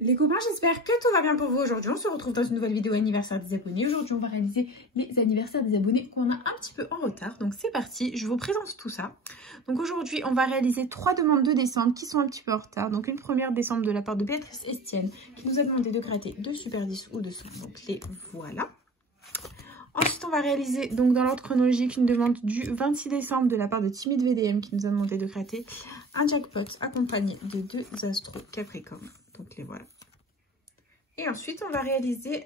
Les copains, j'espère que tout va bien pour vous aujourd'hui. On se retrouve dans une nouvelle vidéo anniversaire des abonnés. Aujourd'hui, on va réaliser les anniversaires des abonnés qu'on a un petit peu en retard. Donc c'est parti, je vous présente tout ça. Donc aujourd'hui, on va réaliser 3 demandes de décembre qui sont un petit peu en retard. Donc une première décembre de la part de Béatrice Estienne qui nous a demandé de gratter 2 Super 10 ou 200. Donc les voilà. Ensuite, on va réaliser donc dans l'ordre chronologique une demande du 26 décembre de la part de Timide VDM qui nous a demandé de gratter un jackpot accompagné de 2 astros Capricorne. Donc les voilà. Et ensuite, on va réaliser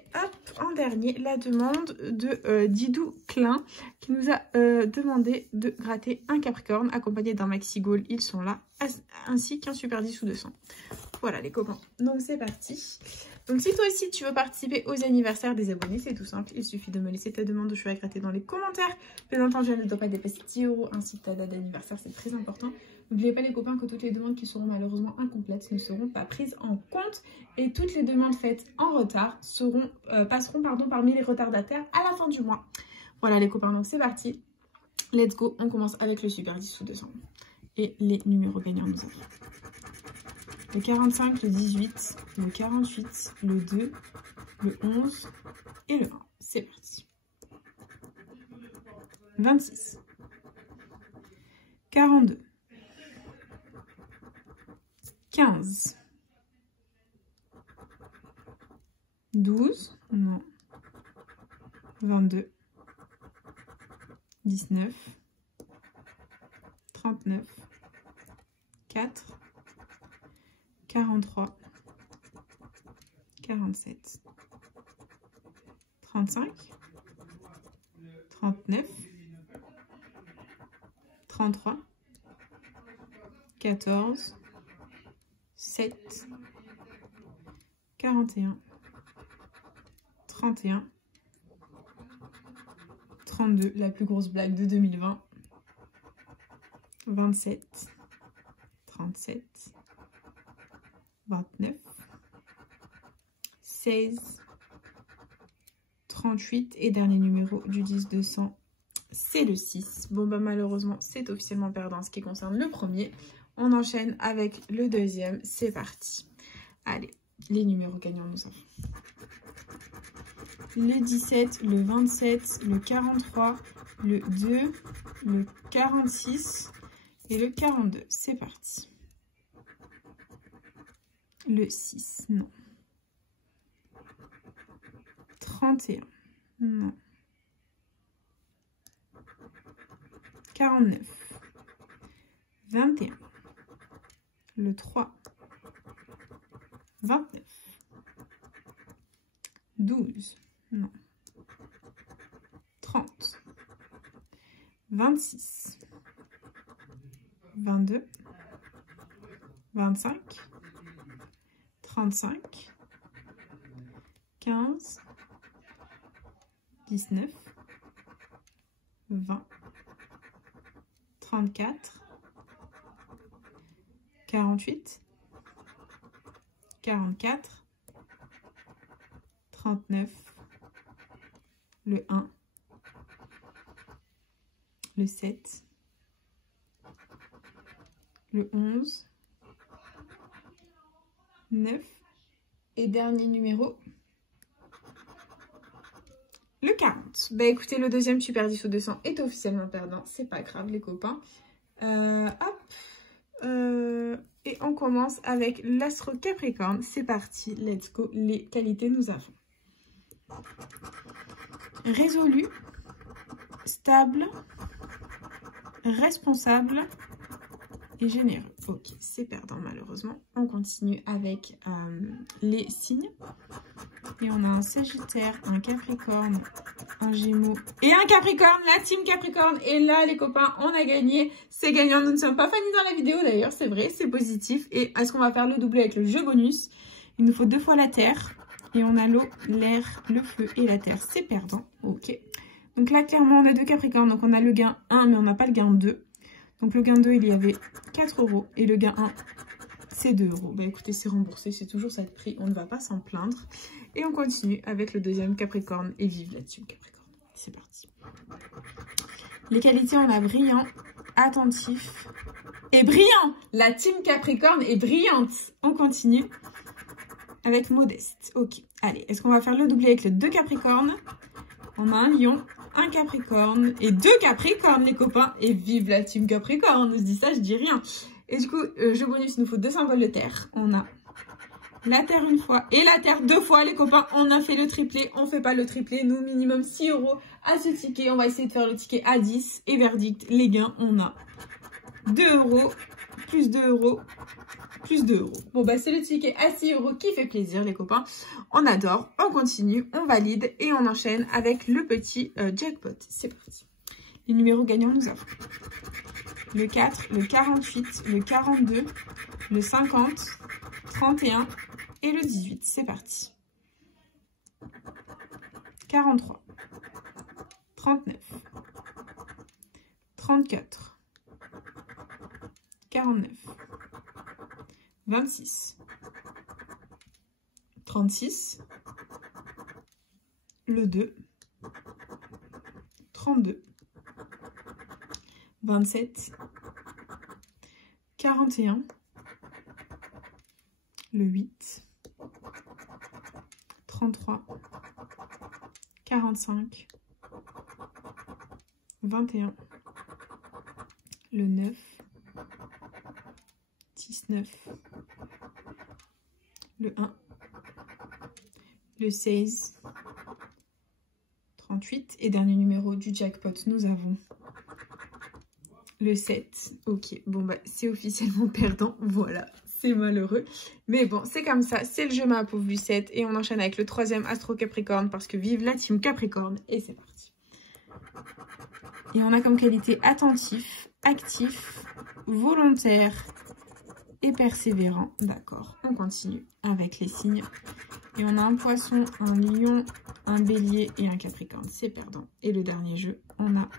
en dernier la demande de Didou Klein qui nous a demandé de gratter un Capricorne accompagné d'un Maxi Goal, ils sont là, ainsi qu'un Super 10 ou 200. Voilà les copains, donc c'est parti. Donc si toi aussi tu veux participer aux anniversaires des abonnés, c'est tout simple, il suffit de me laisser ta demande de choix à gratter dans les commentaires. Bien entendu, elle ne doit pas dépasser 10 € ainsi que ta date d'anniversaire, c'est très important. N'oubliez pas les copains que toutes les demandes qui seront malheureusement incomplètes ne seront pas prises en compte et toutes les demandes faites en retard passeront parmi les retardataires à la fin du mois. Voilà les copains, donc c'est parti. Let's go, on commence avec le Super 10 ou 200 et les numéros gagnants nous avons le 45, le 18, le 48, le 2, le 11 et le 1. C'est parti. 26, 42, 15, 12, non, 22, 19, 39, 4, 43, 47, 35, 39, 33, 14, 7, 41, 31, 32, la plus grosse blague de 2020, 27, 37, 29, 16, 38 et dernier numéro du 10-200, c'est le 6. Bon bah malheureusement c'est officiellement perdant en ce qui concerne le premier. On enchaîne avec le deuxième, c'est parti. Allez, les numéros gagnants nous avons le 17, le 27, le 43, le 2, le 46 et le 42. C'est parti. Le 6, non. 31, non. 49, 21, le 3, 29, 12, non. 30, 26, 22, 25, 35, 15, 19, 20, 34, 48, 44, 39, le 1, le 7, le 11, 9 et dernier numéro, le 40. Bah écoutez, le deuxième Super 10 ou 200 est officiellement perdant, c'est pas grave les copains. Et on commence avec l'Astro Capricorne, c'est parti, let's go, les qualités nous avons. Résolu, stable, responsable et généreux. Ok, c'est perdant malheureusement. On continue avec les signes. Et on a un Sagittaire, un Capricorne, un Gémeaux et un Capricorne, la team Capricorne. Et là, les copains, on a gagné. C'est gagnant. Nous ne sommes pas fanés dans la vidéo d'ailleurs, c'est vrai, c'est positif. Et est-ce qu'on va faire le doublé avec le jeu bonus? Il nous faut 2 fois la terre. Et on a l'eau, l'air, le feu et la terre. C'est perdant. Ok. Donc là, clairement, on a 2 Capricornes. Donc on a le gain 1, mais on n'a pas le gain 2. Donc le gain 2, il y avait 4 €. Et le gain 1, c'est 2 €. Bah écoutez, c'est remboursé. C'est toujours ça de prix. On ne va pas s'en plaindre. Et on continue avec le deuxième Capricorne. Et vive la team Capricorne. C'est parti. Les qualités, on a brillant, attentif et brillant. La team Capricorne est brillante. On continue. avec Modeste. Ok, allez, est-ce qu'on va faire le doublé avec le 2 Capricorne? On a un Lion, un Capricorne et 2 Capricornes, les copains. Et vive la team Capricorne, je dis ça, je dis rien. Et du coup, jeu bonus, il nous faut 2 symboles de terre. On a la terre une fois et la terre 2 fois, les copains. On a fait le triplé, on fait pas le triplé. Nous, minimum 6 € à ce ticket. On va essayer de faire le ticket à 10. Et verdict, les gains, on a 2 €, plus 2 €, plus 2 €. Bon, bah, c'est le ticket à 6 € qui fait plaisir, les copains. On adore, on continue, on valide et on enchaîne avec le petit jackpot. C'est parti. Les numéros gagnants, nous avons le 4, le 48, le 42, le 50, 31 et le 18. C'est parti. 43, 39, 34, 49, 26, 36, le 2, 32, 27, 41, le 8, 33, 45, 21, le 9, 19, le 1, le 16, 38 et dernier numéro du jackpot, nous avons le 7. Ok, bon bah c'est officiellement perdant, voilà, c'est malheureux. Mais bon, c'est comme ça, c'est le jeu ma pauvre Lucette et on enchaîne avec le 3e Astro Capricorne parce que vive la team Capricorne et c'est parti. Et on a comme qualité attentif, actif, volontaire et persévérant. D'accord, on continue avec les signes. Et on a un poisson, un lion, un bélier et un capricorne. C'est perdant. Et le dernier jeu, on a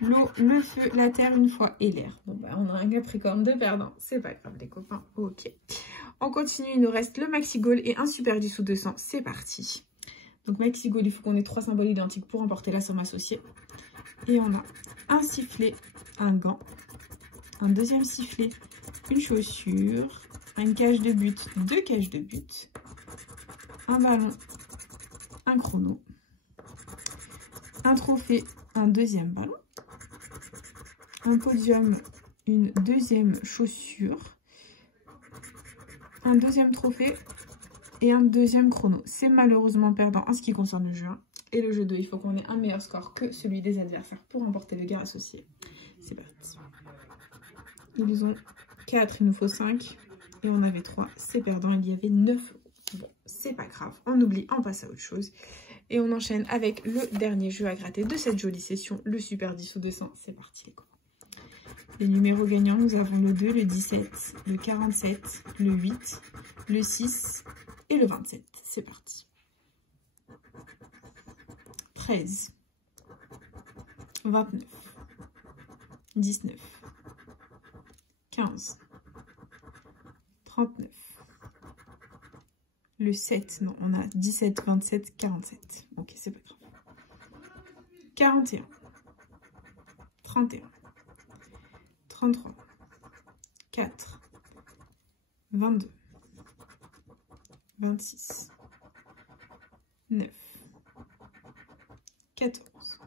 l'eau, le feu, la terre une fois et l'air. Bon, bah, on a un capricorne de perdant. C'est pas grave, les copains. Ok. On continue. Il nous reste le maxi goal et un super du sous 200. C'est parti. Donc, maxi goal, il faut qu'on ait 3 symboles identiques pour emporter la somme associée. Et on a un sifflet, un gant, un deuxième sifflet, une chaussure, une cage de but, 2 cages de but, un ballon, un chrono, un trophée, un deuxième ballon, un podium, une deuxième chaussure, un deuxième trophée et un deuxième chrono. C'est malheureusement perdant en ce qui concerne le jeu 1. Et le jeu 2, il faut qu'on ait un meilleur score que celui des adversaires pour remporter le gain associé. C'est parti. Ils ont 4, il nous faut 5. Et on avait 3, c'est perdant, il y avait 9 €. Bon, c'est pas grave, on oublie, on passe à autre chose. Et on enchaîne avec le dernier jeu à gratter de cette jolie session, le Super 10 sous 200. C'est parti les copains. Les numéros gagnants, nous avons le 2, le 17, le 47, le 8, le 6 et le 27. C'est parti. 13, 29, 19, 15, 39, le 7, non, on a 17, 27, 47. Ok, c'est pas grave. 41, 31, 33, 4, 22, 26, 9, 14,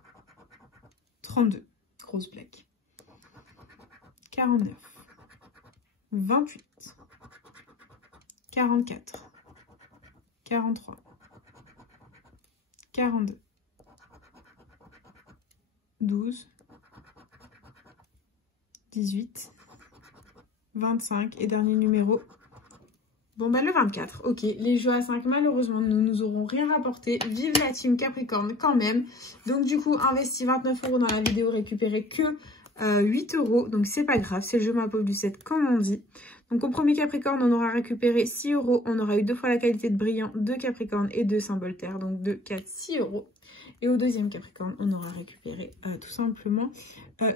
32, grosse plaque, 49, 28, 44, 43, 42, 12, 18, 25 et dernier numéro. Bon bah le 24, ok, les jeux à 5 malheureusement nous aurons rien rapporté, vive la team Capricorne quand même. Donc du coup investi 29 € dans la vidéo, récupéré que 8 €, donc c'est pas grave, c'est le jeu ma pauvre Lucette comme on dit. Donc au premier Capricorne on aura récupéré 6 €, on aura eu 2 fois la qualité de brillant, 2 Capricornes et 2 symboles terre, donc 2, 4, 6 €. Et au deuxième Capricorne, on aura récupéré tout simplement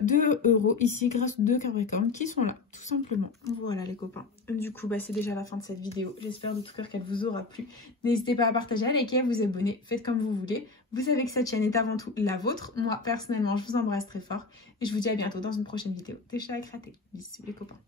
2 € ici grâce aux 2 Capricornes qui sont là, tout simplement. Voilà les copains. Du coup, bah, c'est déjà la fin de cette vidéo. J'espère de tout cœur qu'elle vous aura plu. N'hésitez pas à partager, à liker, à vous abonner. Faites comme vous voulez. Vous savez que cette chaîne est avant tout la vôtre. Moi, personnellement, je vous embrasse très fort. Et je vous dis à bientôt dans une prochaine vidéo. Des chats à gratter. Bisous les copains.